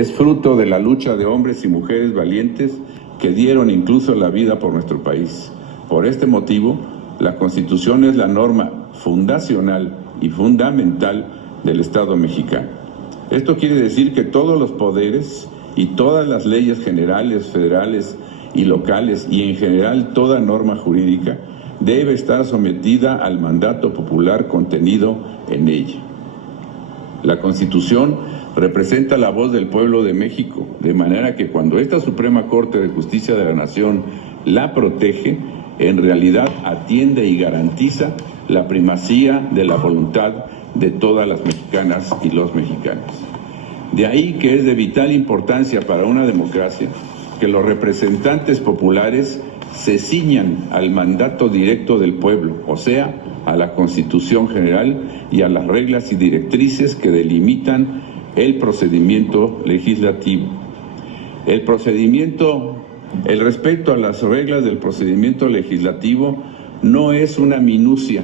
Es fruto de la lucha de hombres y mujeres valientes que dieron incluso la vida por nuestro país. Por este motivo, la Constitución es la norma fundacional y fundamental del Estado mexicano. Esto quiere decir que todos los poderes y todas las leyes generales, federales y locales, y en general toda norma jurídica, debe estar sometida al mandato popular contenido en ella. La Constitución representa la voz del pueblo de México, de manera que cuando esta Suprema Corte de Justicia de la Nación la protege, en realidad atiende y garantiza la primacía de la voluntad de todas las mexicanas y los mexicanos. De ahí que es de vital importancia para una democracia que los representantes populares se ciñan al mandato directo del pueblo, o sea, a la Constitución General y a las reglas y directrices que delimitan el procedimiento legislativo. El respeto a las reglas del procedimiento legislativo no es una minucia,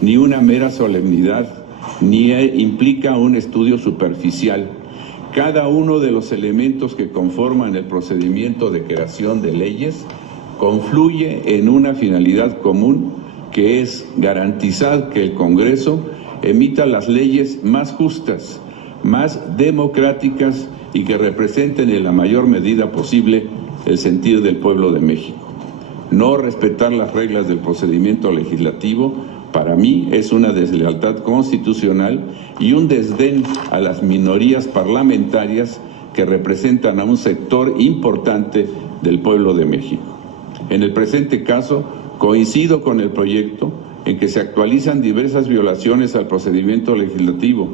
ni una mera solemnidad, ni implica un estudio superficial. Cada uno de los elementos que conforman el procedimiento de creación de leyes confluye en una finalidad común, que es garantizar que el Congreso emita las leyes más justas, más democráticas y que representen en la mayor medida posible el sentir del pueblo de México. No respetar las reglas del procedimiento legislativo, para mí, es una deslealtad constitucional y un desdén a las minorías parlamentarias que representan a un sector importante del pueblo de México. En el presente caso, coincido con el proyecto en que se actualizan diversas violaciones al procedimiento legislativo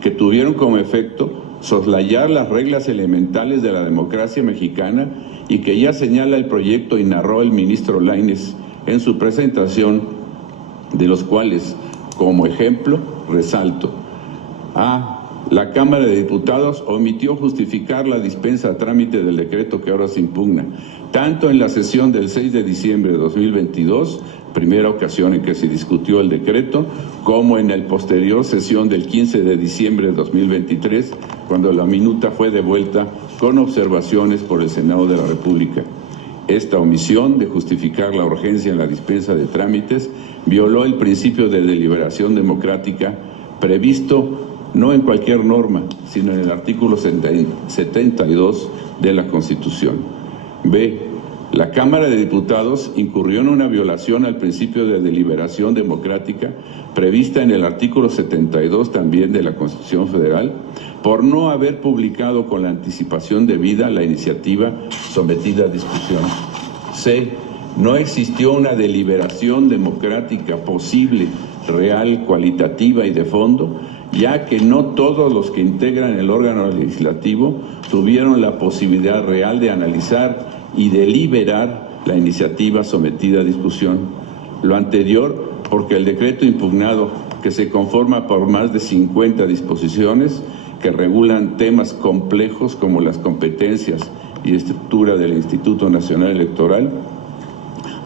que tuvieron como efecto soslayar las reglas elementales de la democracia mexicana y que ya señala el proyecto y narró el ministro Lainez en su presentación, de los cuales, como ejemplo, resalto: la Cámara de Diputados omitió justificar la dispensa a trámite del decreto que ahora se impugna, tanto en la sesión del 6 de diciembre de 2022, primera ocasión en que se discutió el decreto, como en la posterior sesión del 15 de diciembre de 2023, cuando la minuta fue devuelta con observaciones por el Senado de la República. Esta omisión de justificar la urgencia en la dispensa de trámites violó el principio de deliberación democrática previsto no en cualquier norma, sino en el artículo 72 de la Constitución. La Cámara de Diputados incurrió en una violación al principio de deliberación democrática prevista en el artículo 72 también de la Constitución Federal, por no haber publicado con la anticipación debida la iniciativa sometida a discusión. No existió una deliberación democrática posible, real, cualitativa y de fondo, ya que no todos los que integran el órgano legislativo tuvieron la posibilidad real de analizar y deliberar la iniciativa sometida a discusión. Lo anterior porque el decreto impugnado, que se conforma por más de 50 disposiciones que regulan temas complejos como las competencias y estructura del Instituto Nacional Electoral,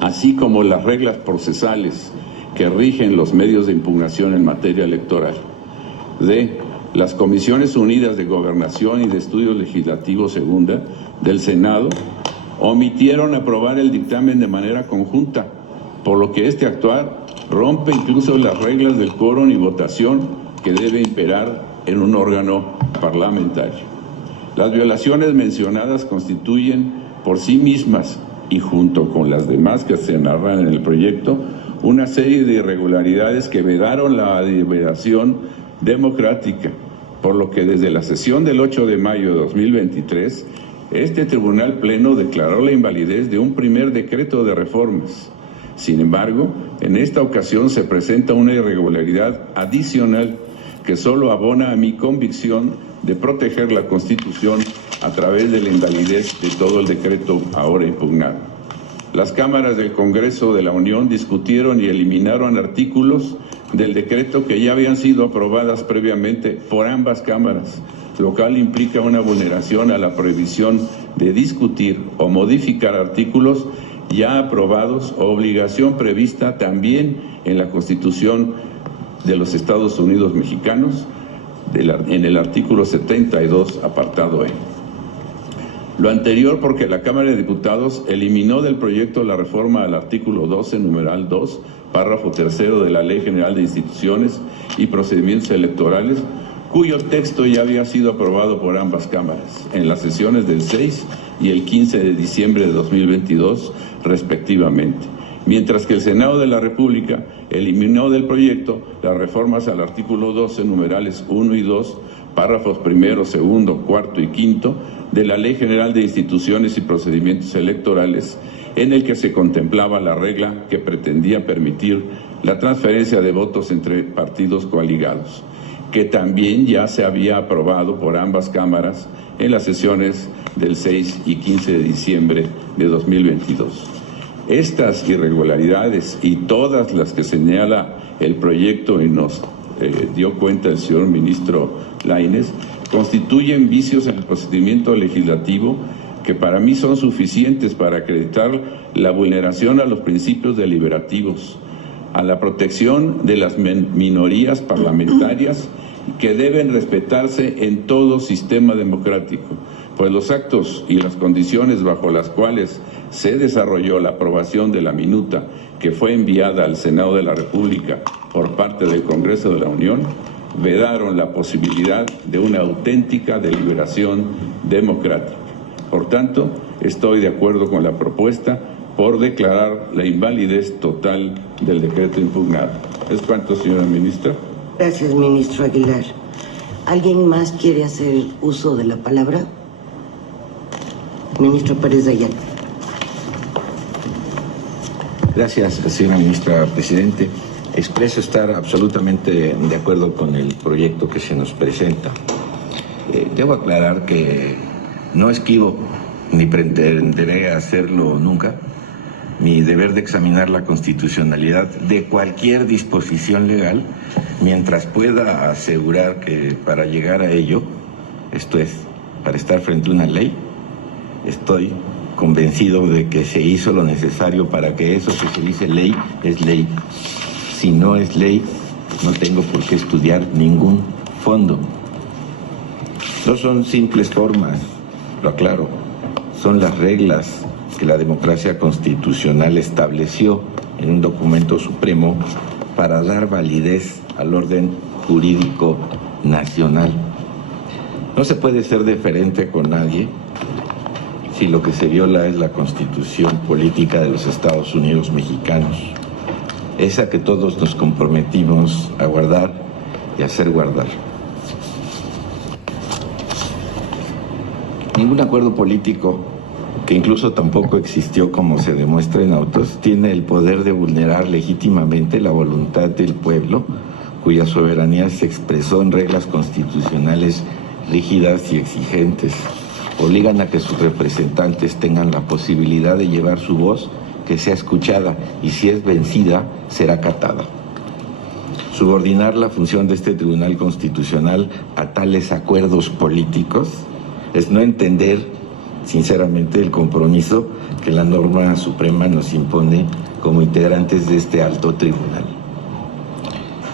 así como las reglas procesales que rigen los medios de impugnación en materia electoral. Las Comisiones Unidas de Gobernación y de Estudios Legislativos Segunda del Senado omitieron aprobar el dictamen de manera conjunta, por lo que este actuar rompe incluso las reglas del quórum y votación que debe imperar en un órgano parlamentario. Las violaciones mencionadas constituyen por sí mismas, y junto con las demás que se narran en el proyecto, una serie de irregularidades que vedaron la deliberación democrática, por lo que desde la sesión del 8 de mayo de 2023, este Tribunal Pleno declaró la invalidez de un primer decreto de reformas. Sin embargo, en esta ocasión se presenta una irregularidad adicional que solo abona a mi convicción de proteger la Constitución a través de la invalidez de todo el decreto ahora impugnado. Las cámaras del Congreso de la Unión discutieron y eliminaron artículos del decreto que ya habían sido aprobadas previamente por ambas cámaras, lo cual implica una vulneración a la prohibición de discutir o modificar artículos ya aprobados, obligación prevista también en la Constitución de los Estados Unidos mexicanos, en el artículo 72, apartado E. Lo anterior porque la Cámara de Diputados eliminó del proyecto la reforma al artículo 12, numeral 2, párrafo 3 de la Ley General de Instituciones y Procedimientos Electorales, cuyo texto ya había sido aprobado por ambas cámaras en las sesiones del 6 y el 15 de diciembre de 2022, respectivamente. Mientras que el Senado de la República eliminó del proyecto las reformas al artículo 12, numerales 1 y 2, párrafos 1, 2, 4 y 5 de la Ley General de Instituciones y Procedimientos Electorales, en el que se contemplaba la regla que pretendía permitir la transferencia de votos entre partidos coaligados, que también ya se había aprobado por ambas cámaras en las sesiones del 6 y 15 de diciembre de 2022. Estas irregularidades y todas las que señala el proyecto y nos dio cuenta el señor ministro Lainez, constituyen vicios en el procedimiento legislativo que para mí son suficientes para acreditar la vulneración a los principios deliberativos, a la protección de las minorías parlamentarias que deben respetarse en todo sistema democrático, pues los actos y las condiciones bajo las cuales se desarrolló la aprobación de la minuta que fue enviada al Senado de la República por parte del Congreso de la Unión vedaron la posibilidad de una auténtica deliberación democrática. Por tanto, estoy de acuerdo con la propuesta por declarar la invalidez total del decreto impugnado. ¿Es cuanto, señora ministra? Gracias, ministro Aguilar. ¿Alguien más quiere hacer uso de la palabra? Ministro Pérez Dayán. Gracias, señora ministra presidente. Expreso estar absolutamente de acuerdo con el proyecto que se nos presenta. Debo aclarar que no esquivo, ni pretenderé hacerlo nunca, mi deber de examinar la constitucionalidad de cualquier disposición legal, mientras pueda asegurar que para llegar a ello, esto es, para estar frente a una ley, estoy convencido de que se hizo lo necesario para que eso que se dice ley es ley. Si no es ley, no tengo por qué estudiar ningún fondo. No son simples formas, lo aclaro, son las reglas que la democracia constitucional estableció en un documento supremo para dar validez al orden jurídico nacional. No se puede ser deferente con nadie si lo que se viola es la Constitución política de los Estados Unidos mexicanos, esa que todos nos comprometimos a guardar y hacer guardar. Ningún acuerdo político, que incluso tampoco existió como se demuestra en autos, tiene el poder de vulnerar legítimamente la voluntad del pueblo, cuya soberanía se expresó en reglas constitucionales rígidas y exigentes. Obligan a que sus representantes tengan la posibilidad de llevar su voz, que sea escuchada, y si es vencida, será acatada. Subordinar la función de este Tribunal Constitucional a tales acuerdos políticos es no entender, sinceramente, el compromiso que la norma suprema nos impone como integrantes de este alto tribunal.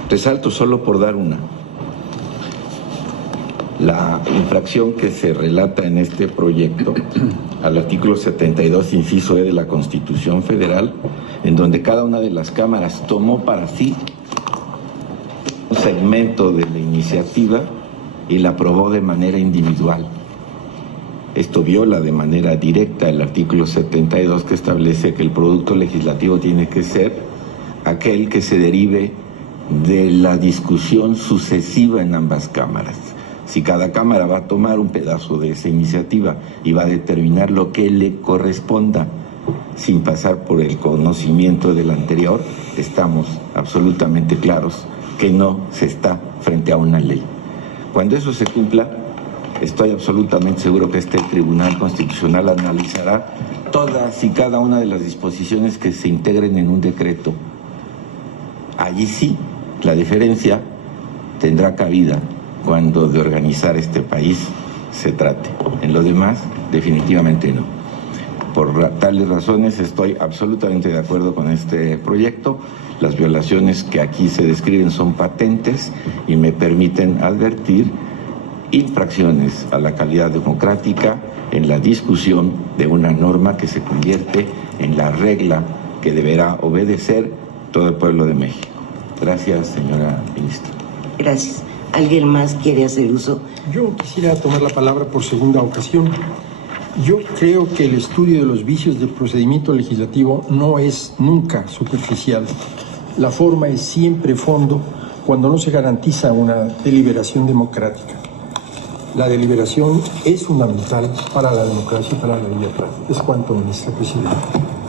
Resalto solo por dar una. La infracción que se relata en este proyecto al artículo 72, inciso E de la Constitución Federal, en donde cada una de las cámaras tomó para sí un segmento de la iniciativa y la aprobó de manera individual. Esto viola de manera directa el artículo 72, que establece que el producto legislativo tiene que ser aquel que se derive de la discusión sucesiva en ambas cámaras. Si cada cámara va a tomar un pedazo de esa iniciativa y va a determinar lo que le corresponda sin pasar por el conocimiento del anterior, estamos absolutamente claros que no se está frente a una ley. Cuando eso se cumpla, estoy absolutamente seguro que este Tribunal Constitucional analizará todas y cada una de las disposiciones que se integren en un decreto. Allí sí, la diferencia tendrá cabida cuando de organizar este país se trate. En lo demás, definitivamente no. Por tales razones estoy absolutamente de acuerdo con este proyecto. Las violaciones que aquí se describen son patentes y me permiten advertir infracciones a la calidad democrática en la discusión de una norma que se convierte en la regla que deberá obedecer todo el pueblo de México. Gracias, señora ministra. Gracias. ¿Alguien más quiere hacer uso? Yo quisiera tomar la palabra por segunda ocasión. Yo creo que el estudio de los vicios del procedimiento legislativo no es nunca superficial. La forma es siempre fondo cuando no se garantiza una deliberación democrática. La deliberación es fundamental para la democracia y para la libertad. Es cuanto, ministra presidenta.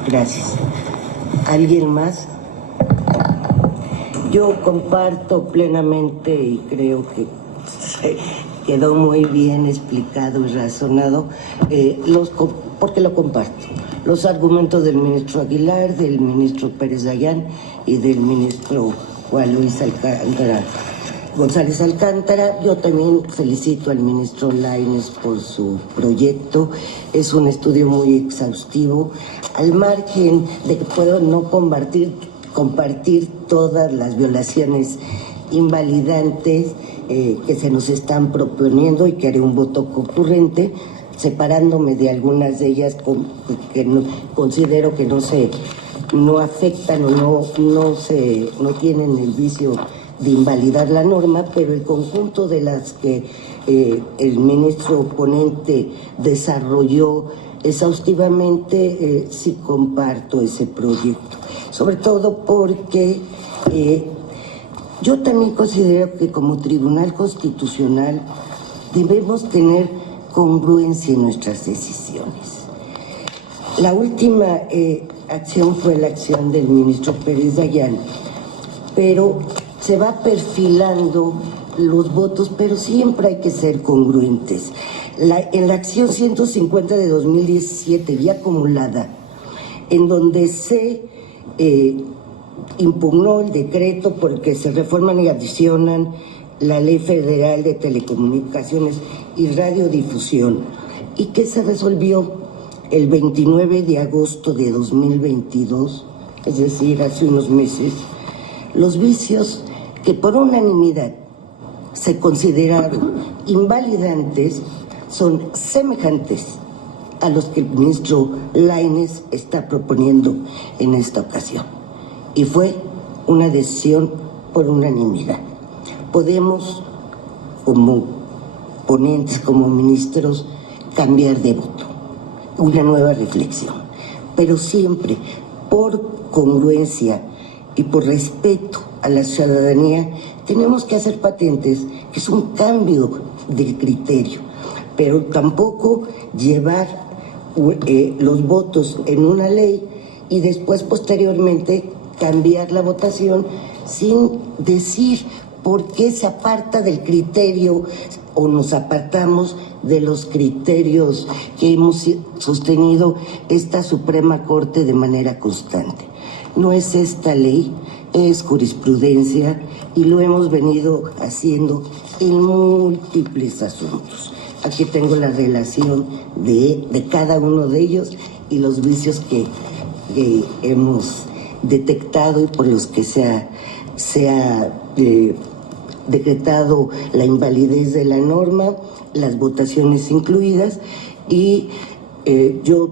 Gracias. ¿Alguien más? Yo comparto plenamente y creo que quedó muy bien explicado y razonado, porque lo comparto. Los argumentos del ministro Aguilar, del ministro Pérez Dayán y del ministro Juan Luis González Alcántara. Yo también felicito al ministro Lainez por su proyecto. Es un estudio muy exhaustivo, al margen de que puedo no compartir todas las violaciones invalidantes que se nos están proponiendo, y que haré un voto concurrente, separándome de algunas de ellas que considero que no afectan o no tienen el vicio de invalidar la norma, pero el conjunto de las que el ministro ponente desarrolló exhaustivamente, sí comparto ese proyecto, sobre todo porque yo también considero que como Tribunal Constitucional debemos tener congruencia en nuestras decisiones. La última acción fue la acción del ministro Pérez Dayán, pero se va perfilando los votos, pero siempre hay que ser congruentes. En la acción 150 de 2017, vía acumulada, en donde se impugnó el decreto porque se reforman y adicionan la Ley Federal de Telecomunicaciones y Radiodifusión, y que se resolvió el 29 de agosto de 2022, es decir, hace unos meses, los vicios que por unanimidad se consideraron invalidantes son semejantes a los que el ministro Lainez está proponiendo en esta ocasión. Y fue una decisión por unanimidad. Podemos, como ponentes, como ministros, cambiar de voto, una nueva reflexión, pero siempre por congruencia y por respeto a la ciudadanía tenemos que hacer patentes que es un cambio de criterio, pero tampoco llevar los votos en una ley y después posteriormente cambiar la votación sin decir por qué se aparta del criterio o nos apartamos de los criterios que hemos sostenido esta Suprema Corte de manera constante. No es esta ley, es jurisprudencia, y lo hemos venido haciendo en múltiples asuntos. Aquí tengo la relación de cada uno de ellos y los vicios que hemos detectado y por los que se ha decretado la invalidez de la norma, las votaciones incluidas, y yo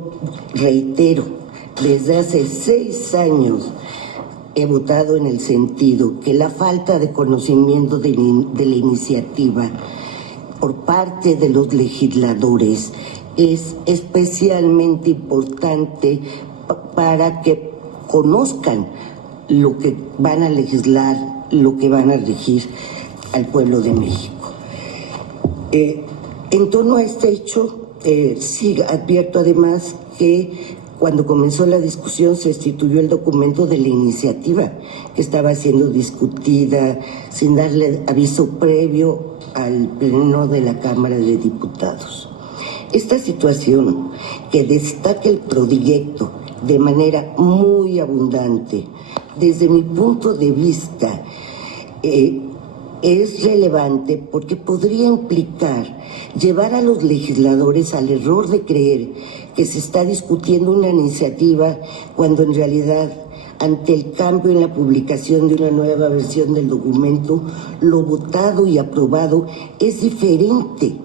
reitero, desde hace 6 años he votado en el sentido que la falta de conocimiento de la iniciativa por parte de los legisladores es especialmente importante para que conozcan lo que van a legislar, lo que van a regir al pueblo de México. En torno a este hecho, sí advierto además que cuando comenzó la discusión se instituyó el documento de la iniciativa que estaba siendo discutida sin darle aviso previo al pleno de la Cámara de Diputados. Esta situación que destaca el proyecto de manera muy abundante, desde mi punto de vista, es relevante porque podría implicar llevar a los legisladores al error de creer que se está discutiendo una iniciativa cuando en realidad ante el cambio en la publicación de una nueva versión del documento, lo votado y aprobado es diferente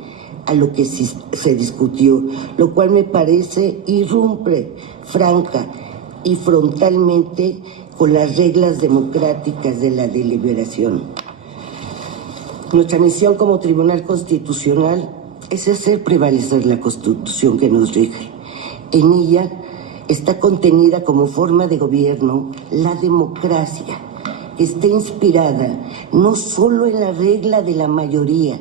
a lo que se discutió, lo cual me parece irrumpe franca y frontalmente con las reglas democráticas de la deliberación. Nuestra misión como Tribunal Constitucional es hacer prevalecer la Constitución que nos rige. En ella está contenida como forma de gobierno la democracia, que está inspirada no solo en la regla de la mayoría,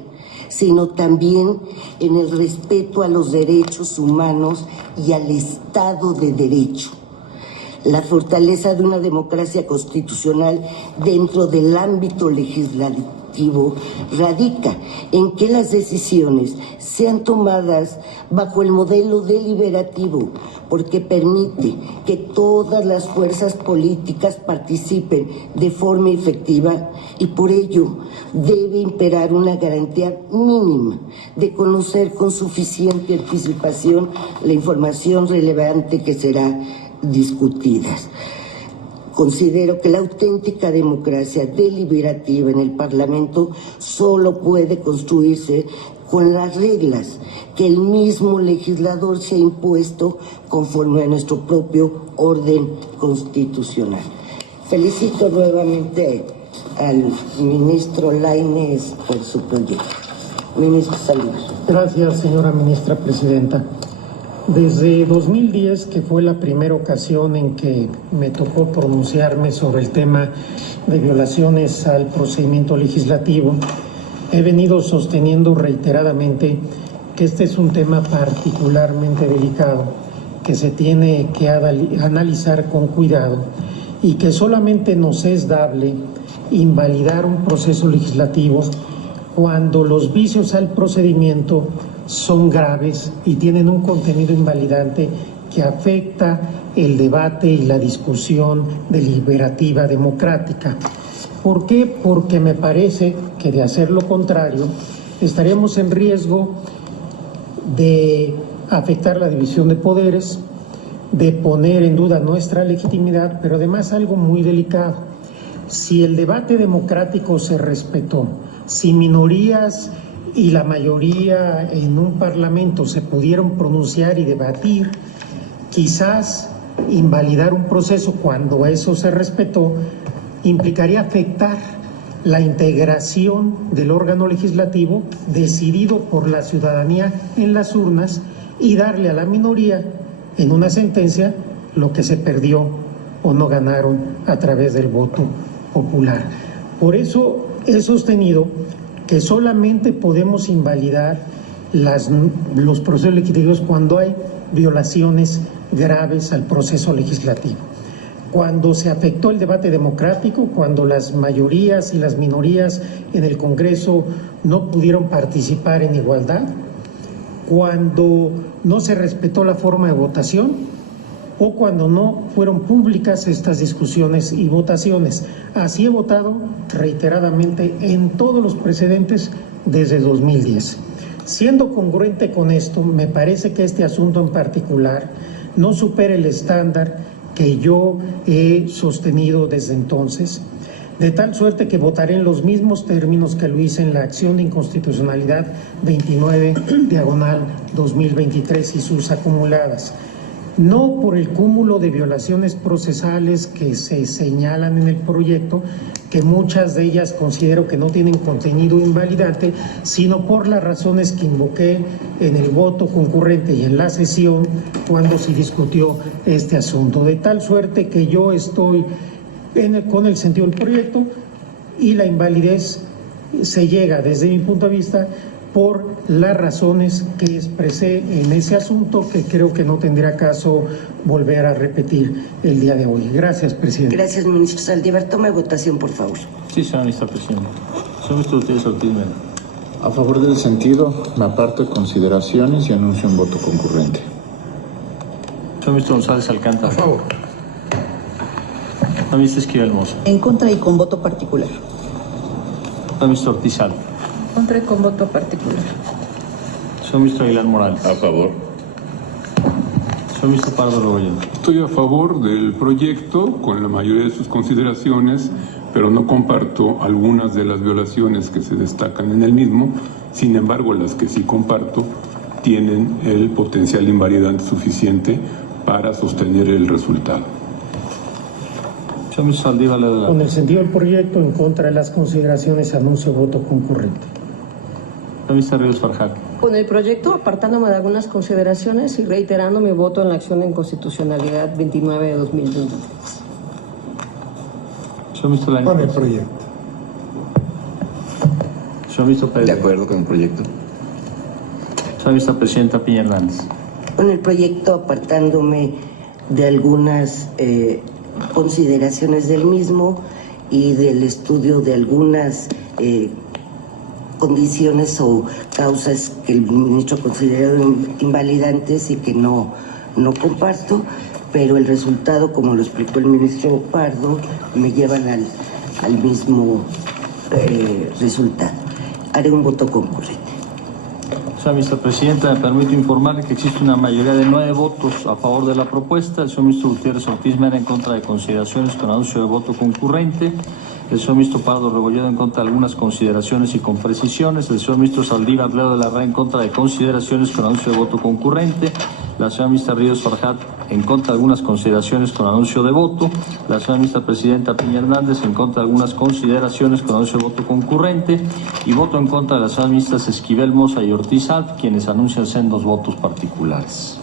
sino también en el respeto a los derechos humanos y al Estado de Derecho. La fortaleza de una democracia constitucional dentro del ámbito legislativo radica en que las decisiones sean tomadas bajo el modelo deliberativo, porque permite que todas las fuerzas políticas participen de forma efectiva y por ello debe imperar una garantía mínima de conocer con suficiente anticipación la información relevante que será discutidas. Considero que la auténtica democracia deliberativa en el Parlamento solo puede construirse con las reglas que el mismo legislador se ha impuesto conforme a nuestro propio orden constitucional. Felicito nuevamente al ministro Lainez por su proyecto. Ministro Saldívar. Gracias, señora ministra presidenta. Desde 2010, que fue la primera ocasión en que me tocó pronunciarme sobre el tema de violaciones al procedimiento legislativo, he venido sosteniendo reiteradamente que este es un tema particularmente delicado, que se tiene que analizar con cuidado y que solamente nos es dable invalidar un proceso legislativo cuando los vicios al procedimiento son graves y tienen un contenido invalidante que afecta el debate y la discusión deliberativa democrática. ¿Por qué? Porque me parece que de hacer lo contrario estaríamos en riesgo de afectar la división de poderes, de poner en duda nuestra legitimidad, pero además algo muy delicado. Si el debate democrático se respetó, si minorías y la mayoría en un parlamento se pudieron pronunciar y debatir, quizás invalidar un proceso cuando eso se respetó implicaría afectar la integración del órgano legislativo decidido por la ciudadanía en las urnas y darle a la minoría en una sentencia lo que se perdió o no ganaron a través del voto popular. Por eso he sostenido que solamente podemos invalidar los procesos legislativos cuando hay violaciones graves al proceso legislativo. Cuando se afectó el debate democrático, cuando las mayorías y las minorías en el Congreso no pudieron participar en igualdad, cuando no se respetó la forma de votación o cuando no fueron públicas estas discusiones y votaciones. Así he votado reiteradamente en todos los precedentes desde 2010. Siendo congruente con esto, me parece que este asunto en particular no supera el estándar que yo he sostenido desde entonces, de tal suerte que votaré en los mismos términos que lo hice en la acción de inconstitucionalidad 29/2023 y sus acumuladas. No por el cúmulo de violaciones procesales que se señalan en el proyecto, que muchas de ellas considero que no tienen contenido invalidante, sino por las razones que invoqué en el voto concurrente y en la sesión cuando se discutió este asunto. De tal suerte que yo estoy con el sentido del proyecto y la invalidez se llega, desde mi punto de vista, por las razones que expresé en ese asunto, que creo que no tendría caso volver a repetir el día de hoy. Gracias, presidente. Gracias, ministro Saldívar. Tome votación, por favor. Sí, señora ministra presidenta. Señor ministro Ortiz Mena. A favor del sentido, me aparto de consideraciones y anuncio un voto concurrente. Señor ministro González Alcántara. A favor. Señor ministro Esquivel Mozo. En contra y con voto particular. Señor ministro Ortiz Alba. Contra y con voto particular. Señor ministro Aguilar Morales. A favor. Señor Señor ministro Pardo Rebolledo. Estoy a favor del proyecto con la mayoría de sus consideraciones, pero no comparto algunas de las violaciones que se destacan en el mismo. Sin embargo, las que sí comparto tienen el potencial invalidante suficiente para sostener el resultado. Señor ministro Saldívar, le doy la Con el sentido del proyecto, en contra de las consideraciones, anuncio voto concurrente. Señor ministro Ríos Farjat. Con el proyecto, apartándome de algunas consideraciones y reiterando mi voto en la acción de inconstitucionalidad 29 de 2023. Señor ministro Lainez. Con el proyecto. Señor ministro Pérez. De acuerdo con el proyecto. Señora vicepresidenta Piña Hernández. Con el proyecto, apartándome de algunas consideraciones del mismo y del estudio de algunas condiciones o causas que el ministro consideró invalidantes y que no comparto, pero el resultado, como lo explicó el ministro Pardo, me llevan al mismo resultado. Haré un voto concurrente. Señora vicepresidenta, me permito informarle que existe una mayoría de 9 votos a favor de la propuesta. El señor ministro Gutiérrez Ortiz Mena en contra de consideraciones con anuncio de voto concurrente. El señor ministro Pardo Rebolledo en contra de algunas consideraciones y con precisiones. El señor ministro Saldívar Leo de la Rea en contra de consideraciones con anuncio de voto concurrente. La señora ministra Ríos Farjat en contra de algunas consideraciones con anuncio de voto. La señora ministra presidenta Piña Hernández en contra de algunas consideraciones con anuncio de voto concurrente. Y voto en contra de las señoras ministras Esquivel, Moza y Ortiz Alf, quienes anuncian sendos votos particulares.